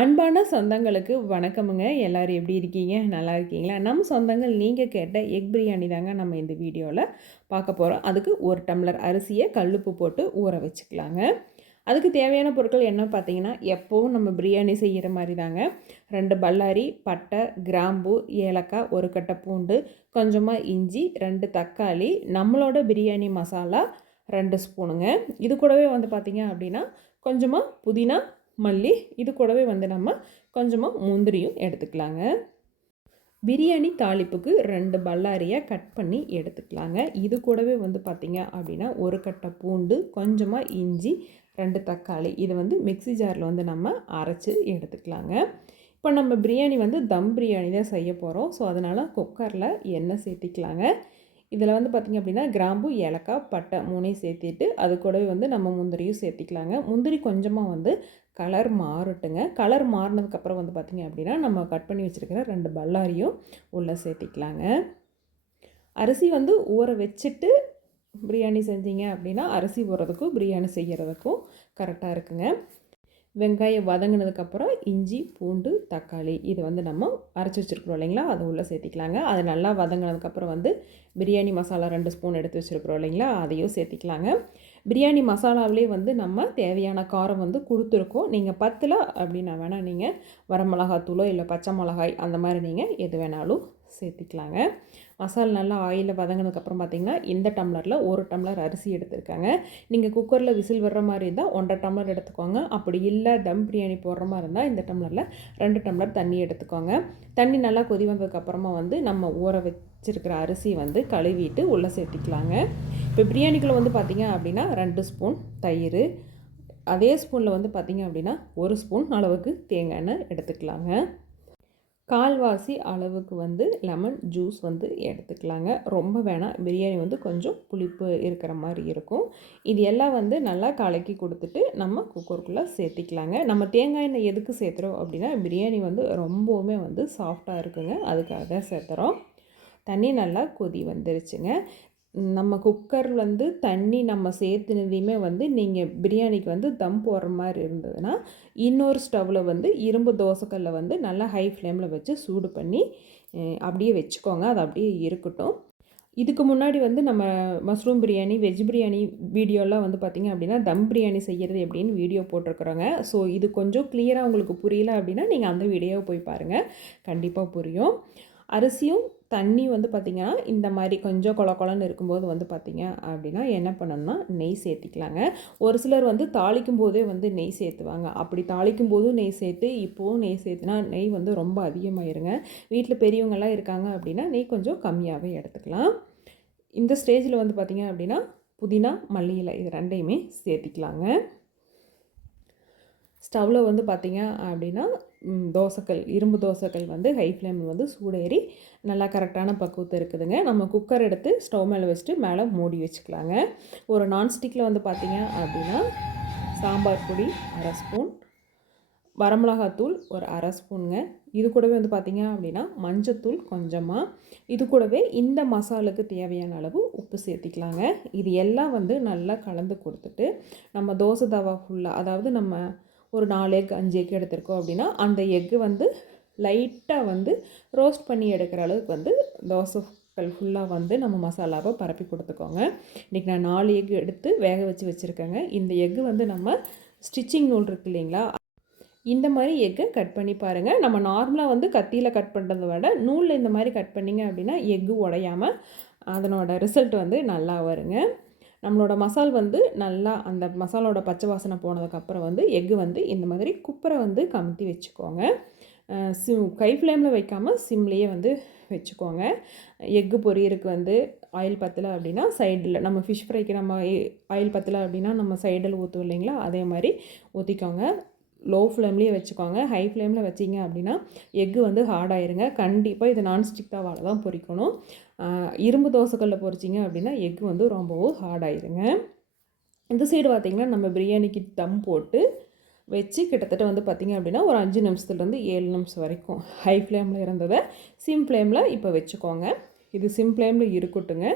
அன்பான சொந்தங்களுக்கு வணக்கமுங்க. எல்லாரும் எப்படி இருக்கீங்க? நல்லா இருக்கீங்களா? நம்ம சொந்தங்கள் நீங்கள் கேட்ட எக் பிரியாணி தாங்க நம்ம இந்த வீடியோவில் பார்க்க போகிறோம். அதுக்கு 1 டம்ளர் அரிசியை கல்லுப்பு போட்டு ஊற வச்சுக்கலாங்க. அதுக்கு தேவையான பொருட்கள் என்ன பார்த்தீங்கன்னா, எப்போவும் நம்ம பிரியாணி செய்கிற மாதிரி தாங்க. 2 பல்லாரி, பட்டை, கிராம்பு, ஏலக்காய், 1 கட்டை பூண்டு, கொஞ்சமாக இஞ்சி, 2 தக்காளி, நம்மளோட பிரியாணி மசாலா 2 ஸ்பூனுங்க. இது கூடவே வந்து பார்த்திங்க அப்படின்னா கொஞ்சமாக புதினா, மல்லி, இது கூடவே வந்து நம்ம கொஞ்சமாக முந்திரியும் எடுத்துக்கலாங்க. பிரியாணி தாளிப்புக்கு 2 பல்லாரியை கட் பண்ணி எடுத்துக்கலாங்க. இது கூடவே வந்து பார்த்திங்க அப்படின்னா 1 கட்டை பூண்டு, கொஞ்சமாக இஞ்சி, 2 தக்காளி, இது வந்து மிக்ஸி ஜாரில் வந்து நம்ம அரைச்சி எடுத்துக்கலாங்க. இப்போ நம்ம பிரியாணி வந்து தம் பிரியாணி தான் செய்ய போகிறோம். ஸோ அதனால் குக்கரில் எண்ணெய் சேர்த்திக்கலாங்க. இதில் வந்து பார்த்திங்க அப்படின்னா கிராம்பு, ஏலக்காய், பட்டை 3ஐயும் சேர்த்திட்டு அது கூடவே வந்து நம்ம முந்திரியும் சேர்த்திக்கலாங்க. முந்திரி கொஞ்சமாக வந்து கலர் மாறட்டுங்க. கலர் மாறினதுக்கப்புறம் வந்து பார்த்திங்க அப்படின்னா நம்ம கட் பண்ணி வச்சுருக்கிற 2 பல்லாரியும் உள்ளே சேர்த்திக்கலாங்க. அரிசி வந்து ஊற வச்சுட்டு பிரியாணி செஞ்சீங்க அப்படின்னா அரிசி ஊறதுக்கும் பிரியாணி செய்கிறதுக்கும் கரெக்டாக இருக்குங்க. வெங்காயம் வதங்கினதுக்கப்புறம் இஞ்சி, பூண்டு, தக்காளி இது வந்து நம்ம அரைச்சி வச்சுருக்குறோம் இல்லைங்களா, அதை உள்ளே சேர்த்திக்கலாங்க. அது நல்லா வதங்கினதுக்கப்புறம் வந்து பிரியாணி மசாலா 2 ஸ்பூன் எடுத்து வச்சுருக்குறோம் இல்லைங்களா, அதையும் சேர்த்திக்கலாங்க. பிரியாணி மசாலாவிலே வந்து நம்ம தேவையான காரம் வந்து கொடுத்துருக்கோம். நீங்கள் பத்தல அப்படின்னா வேணால் நீங்கள் வரமிளகாத்தூளோ இல்லை பச்சை மிளகாய் அந்த மாதிரி நீங்கள் எது வேணாலும் சேர்த்திக்கலாங்க. மசாலா நல்லா ஆயிலில் வதங்கினதுக்கப்புறம் பார்த்திங்கன்னா இந்த டம்ளரில் 1 டம்ளர் அரிசி எடுத்துருக்காங்க. நீங்கள் குக்கரில் விசில் வர்ற மாதிரி இருந்தால் 1.5 டம்ளர் எடுத்துக்கோங்க. அப்படி இல்லை தம் பிரியாணி போடுற மாதிரி இருந்தால் இந்த டம்ளரில் 2 டம்ளர் தண்ணி எடுத்துக்கோங்க. தண்ணி நல்லா கொதி வந்ததுக்கப்புறமா வந்து நம்ம ஊற வச்சுருக்கிற அரிசி வந்து கழுவிட்டு உள்ளே சேர்த்திக்கலாங்க. இப்போ பிரியாணிக்குள்ளே வந்து பார்த்திங்க அப்படின்னா 2 ஸ்பூன் தயிர், அதே ஸ்பூனில் வந்து பார்த்திங்க அப்படின்னா 1 ஸ்பூன் அளவுக்கு தேங்காய் எண்ணெய் எடுத்துக்கலாங்க. கால்வாசி அளவுக்கு வந்து லெமன் ஜூஸ் வந்து எடுத்துக்கலாங்க. ரொம்ப வேணாம், பிரியாணி வந்து கொஞ்சம் புளிப்பு இருக்கிற மாதிரி இருக்கும். இது எல்லாம் வந்து நல்லா கலக்கி கொடுத்துட்டு நம்ம குக்கருக்குள்ளே சேர்த்திக்கலாங்க. நம்ம தேங்காய் எண்ணெய் எதுக்கு சேர்த்துறோம் அப்படின்னா பிரியாணி வந்து ரொம்பவுமே வந்து சாஃப்டாக இருக்குங்க, அதுக்காக தான் சேர்த்துறோம். தண்ணி நல்லா கொதி வந்துருச்சுங்க. நம்ம குக்கர் வந்து தண்ணி நம்ம சேர்த்துனதையுமே வந்து நீங்கள் பிரியாணிக்கு வந்து தம் போடுற மாதிரி இருந்ததுன்னா இன்னொரு ஸ்டவ்வில் வந்து இரும்பு தோசைக்கல்லை வந்து நல்லா ஹை ஃப்ளேமில் வச்சு சூடு பண்ணி அப்படியே வச்சுக்கோங்க. அது அப்படியே இருக்கட்டும். இதுக்கு முன்னாடி வந்து நம்ம மஷ்ரூம் பிரியாணி, வெஜ் பிரியாணி வீடியோலாம் வந்து பார்த்திங்க அப்படின்னா தம் பிரியாணி செய்கிறது எப்படின்னு வீடியோ போட்டிருக்குறோங்க. ஸோ இது கொஞ்சம் கிளியராக உங்களுக்கு புரியல அப்படின்னா நீங்கள் அந்த வீடியோவை போய் பாருங்கள், கண்டிப்பாக புரியும். அரிசியும் தண்ணி வந்து பார்த்திங்கன்னா இந்த மாதிரி கொஞ்சம் கொல கொலன்னு இருக்கும்போது வந்து பார்த்திங்க அப்படின்னா என்ன பண்ணணும்னா நெய் சேர்த்திக்கலாங்க. ஒரு சிலர் வந்து தாளிக்கும் போதே வந்து நெய் சேர்த்துவாங்க. அப்படி தாளிக்கும் போதும் நெய் சேர்த்து இப்போவும் நெய் சேர்த்துனா நெய் வந்து ரொம்ப அதிகமாகிருங்க. வீட்டில் பெரியவங்கள்லாம் இருக்காங்க அப்படின்னா நெய் கொஞ்சம் கம்மியாகவே எடுத்துக்கலாம். இந்த ஸ்டேஜில் வந்து பார்த்திங்க அப்படின்னா புதினா, மல்லி இலை இது 2ஐயுமே சேர்த்திக்கலாங்க. ஸ்டவ்வில் வந்து பார்த்திங்க அப்படின்னா தோசைக்கல், இரும்பு தோசைக்கல் வந்து ஹை ஃப்ளேமில் வந்து சூடேறி நல்லா கரெக்டான பக்குவத்தை இருக்குதுங்க. நம்ம குக்கர் எடுத்து ஸ்டவ் மேலே வச்சுட்டு மேலே மூடி வச்சுக்கலாங்க. ஒரு நான்ஸ்டிக்கில் வந்து பார்த்திங்க அப்படின்னா சாம்பார் பொடி 1/2 ஸ்பூன், வரமிளகாத்தூள் ஒரு 1/2 ஸ்பூனுங்க. இது கூடவே வந்து பார்த்திங்க அப்படின்னா மஞ்சத்தூள் கொஞ்சமாக, இது கூடவே இந்த மசாலுக்கு தேவையான அளவு உப்பு சேர்த்திக்கலாங்க. இது எல்லாம் வந்து நல்லா கலந்து கொடுத்துட்டு நம்ம தோசை தவா ஃபுல்லாக, அதாவது நம்ம ஒரு 4 எக் 5 எக் எடுத்திருக்கோம் அப்படின்னா அந்த எக்கு வந்து லைட்டாக வந்து ரோஸ்ட் பண்ணி எடுக்கிற அளவுக்கு வந்து தோசைக்கல் ஃபுல்லாக வந்து நம்ம மசாலாவை பரப்பி கொடுத்துக்கோங்க. இன்றைக்கி நான் 4 எக் எடுத்து வேக வச்சு வச்சுருக்கேங்க. இந்த எக்கு வந்து நம்ம ஸ்டிச்சிங் நூல் இருக்குது இல்லைங்களா, இந்த மாதிரி எக்கை கட் பண்ணி பாருங்கள். நம்ம நார்மலாக வந்து கத்தியில் கட் பண்ணுறதை விட நூலில் இந்த மாதிரி கட் பண்ணிங்க அப்படின்னா எக்கு உடையாமல் அதனோட ரிசல்ட் வந்து நல்லா வருங்க. நம்மளோட மசால் வந்து நல்லா அந்த மசாலோட பச்சை வாசனை போனதுக்கப்புறம் வந்து எக்கு வந்து இந்த மாதிரி குப்பரை வந்து கமுத்தி வச்சுக்கோங்க. கை ஃப்ளேமில் வைக்காமல் சிம்லேயே வந்து வச்சுக்கோங்க. எக்கு பொரியருக்கு வந்து ஆயில் பத்தலை அப்படின்னா சைடில் நம்ம ஃபிஷ் ஃப்ரைக்கு நம்ம ஆயில் பத்தலை அப்படின்னா நம்ம சைடில் ஊற்றுவோம் இல்லைங்களா, அதே மாதிரி ஊற்றிக்கோங்க. லோ ஃப்ளேம்லேயே வச்சுக்கோங்க. ஹை ஃப்ளேமில் வச்சிங்க அப்படின்னா எக்கு வந்து ஹார்டாயிருங்க. கண்டிப்பாக இது நான்ஸ்டிக் தவாவில் தான் பொரிக்கணும். இரும்பு தோசைக்கல்லில் பொரிச்சிங்க அப்படின்னா எக்கு வந்து ரொம்பவும் ஹார்டாயிருங்க. இந்த சைடு பார்த்திங்கன்னா நம்ம பிரியாணிக்கு தம் போட்டு வச்சு கிட்டத்தட்ட வந்து பார்த்திங்க அப்படின்னா ஒரு 5 நிமிஷத்துலேருந்து 7 நிமிஷம் வரைக்கும் ஹை ஃப்ளேமில் இருந்ததை சிம் ஃப்ளேமில் இப்போ வச்சுக்கோங்க. இது சிம் ஃப்ளேமில் இருக்கட்டுங்க.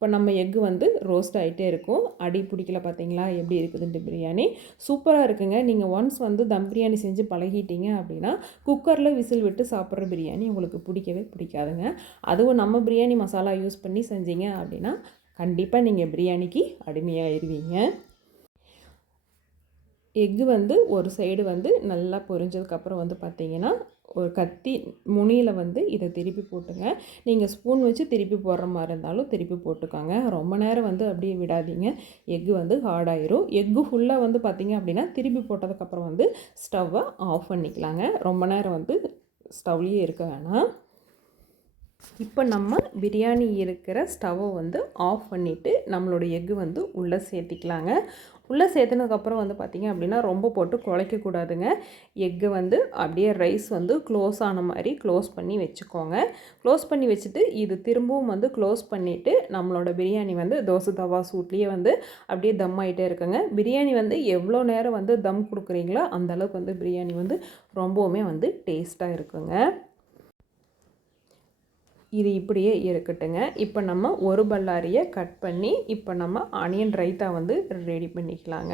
இப்போ நம்ம எக்கு வந்து ரோஸ்ட் ஆகிட்டே இருக்கும். அடி பிடிக்கல பார்த்தீங்களா எப்படி இருக்குதுன்ட்டு பிரியாணி. சூப்பராக இருக்குங்க. நீங்கள் ஒன்ஸ் வந்து தம் பிரியாணி செஞ்சு பழகிட்டீங்க அப்படின்னா குக்கரில் விசில் விட்டு சாப்பிட்ற பிரியாணி உங்களுக்கு பிடிக்கவே பிடிக்காதுங்க. அதுவும் நம்ம பிரியாணி மசாலா யூஸ் பண்ணி செஞ்சீங்க அப்படின்னா கண்டிப்பாக நீங்கள் பிரியாணிக்கு அடிமையாயிருவீங்க. எக்கு வந்து ஒரு சைடு வந்து நல்லா பொரிஞ்சதுக்கப்புறம் வந்து பார்த்திங்கன்னா ஒரு கத்தி முனியில் வந்து இதை திருப்பி போட்டுங்க. நீங்கள் ஸ்பூன் வச்சு திருப்பி போடுற மாதிரி இருந்தாலும் திருப்பி போட்டுக்கோங்க. ரொம்ப நேரம் வந்து அப்படியே விடாதீங்க, எக்கு வந்து ஹார்டாயிரும். எக்கு ஃபுல்லாக வந்து பார்த்திங்க அப்படின்னா திருப்பி போட்டதுக்கப்புறம் வந்து ஸ்டவ்வை ஆஃப் பண்ணிக்கலாங்க. ரொம்ப நேரம் வந்து ஸ்டவ்லேயே இருக்க வேணாம். இப்போ நம்ம பிரியாணி இருக்கிற ஸ்டவ்வை வந்து ஆஃப் பண்ணிவிட்டு நம்மளோட எக்கு வந்து உள்ளே சேர்த்திக்கலாங்க. உள்ளே சேர்த்துனதுக்கப்புறம் வந்து பார்த்திங்க அப்படின்னா ரொம்ப போட்டு குழைக்கக்கூடாதுங்க. எக்கு வந்து அப்படியே ரைஸ் வந்து க்ளோஸ் ஆன மாதிரி க்ளோஸ் பண்ணி வச்சுக்கோங்க. க்ளோஸ் பண்ணி வச்சுட்டு இது திரும்பவும் வந்து க்ளோஸ் பண்ணிவிட்டு நம்மளோட பிரியாணி வந்து தோசை தவா சூட்லேயே வந்து அப்படியே தம் ஆகிட்டே இருக்குங்க. பிரியாணி வந்து எவ்வளோ நேரம் வந்து தம் கொடுக்குறீங்களோ அந்தளவுக்கு வந்து பிரியாணி வந்து ரொம்பவுமே வந்து டேஸ்ட்டாக இருக்குங்க. இது இப்படியே இருக்கட்டுங்க. இப்போ நம்ம ஒரு பல்லாரியை கட் பண்ணி இப்போ நம்ம ஆனியன் ரைத்தா வந்து ரெடி பண்ணிக்கலாங்க.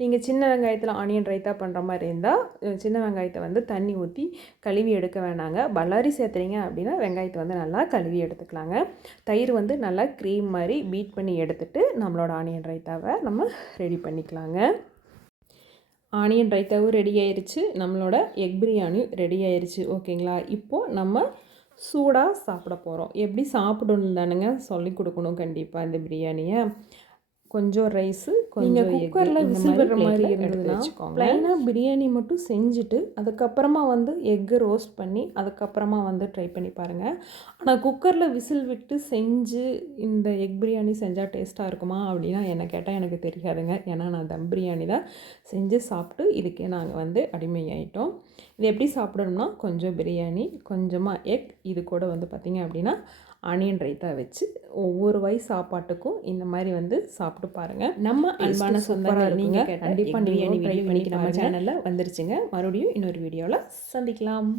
நீங்கள் சின்ன வெங்காயத்தில் ஆனியன் ரைத்தா பண்ணுற மாதிரி இருந்தால் சின்ன வெங்காயத்தை வந்து தண்ணி ஊற்றி கழுவி எடுக்க வேணாங்க. பல்லாரி சேர்த்துறீங்க அப்படின்னா வெங்காயத்தை வந்து நல்லா கழுவி எடுத்துக்கலாங்க. தயிர் வந்து நல்லா க்ரீம் மாதிரி பீட் பண்ணி எடுத்துகிட்டு நம்மளோட ஆனியன் ரைத்தாவை நம்ம ரெடி பண்ணிக்கலாங்க. ஆனியன் ரைத்தாவும் ரெடி ஆயிடுச்சு, நம்மளோட எக் பிரியாணியும் ரெடி ஆயிடுச்சு. ஓகேங்களா? இப்போது நம்ம சூடாக சாப்பிட போகிறோம். எப்படி சாப்பிடணும் தானுங்க சொல்லி கொடுக்கணும் கண்டிப்பாக இந்த பிரியாணியை. கொஞ்சம் ரைஸு, கொஞ்சம் குக்கரில் விசில் விடுற மாதிரி இருந்ததுன்னா ப்ளைனாக பிரியாணி மட்டும் செஞ்சுட்டு அதுக்கப்புறமா வந்து எக்கு ரோஸ்ட் பண்ணி அதுக்கப்புறமா வந்து ட்ரை பண்ணி பாருங்கள். ஆனால் குக்கரில் விசில் விட்டு செஞ்சு இந்த எக் பிரியாணி செஞ்சால் டேஸ்ட்டாக இருக்குமா அப்படின்னா என்னை கேட்டால் எனக்கு தெரியாதுங்க. ஏன்னா நான் தம் பிரியாணி தான் செஞ்சு சாப்பிட்டு இதுக்கே நாங்கள் வந்து அடிமையாயிட்டோம். இது எப்படி சாப்பிடணும்னா கொஞ்சம் பிரியாணி, கொஞ்சமாக எக், இது கூட வந்து பார்த்திங்க அப்படின்னா ஆனியன் ரைத்தா வச்சு ஒவ்வொரு வாய் சாப்பாட்டுக்கும் இந்த மாதிரி வந்து சாப்பிட்டு பாருங்கள். நம்ம அன்பான சொந்தங்கள் நீங்கள் கண்டிப்பாக பிரியாணி ட்ரை பண்ணி நம்ம சேனலில் வந்துருச்சுங்க. மறுபடியும் இன்னொரு வீடியோவில் சந்திக்கலாம்.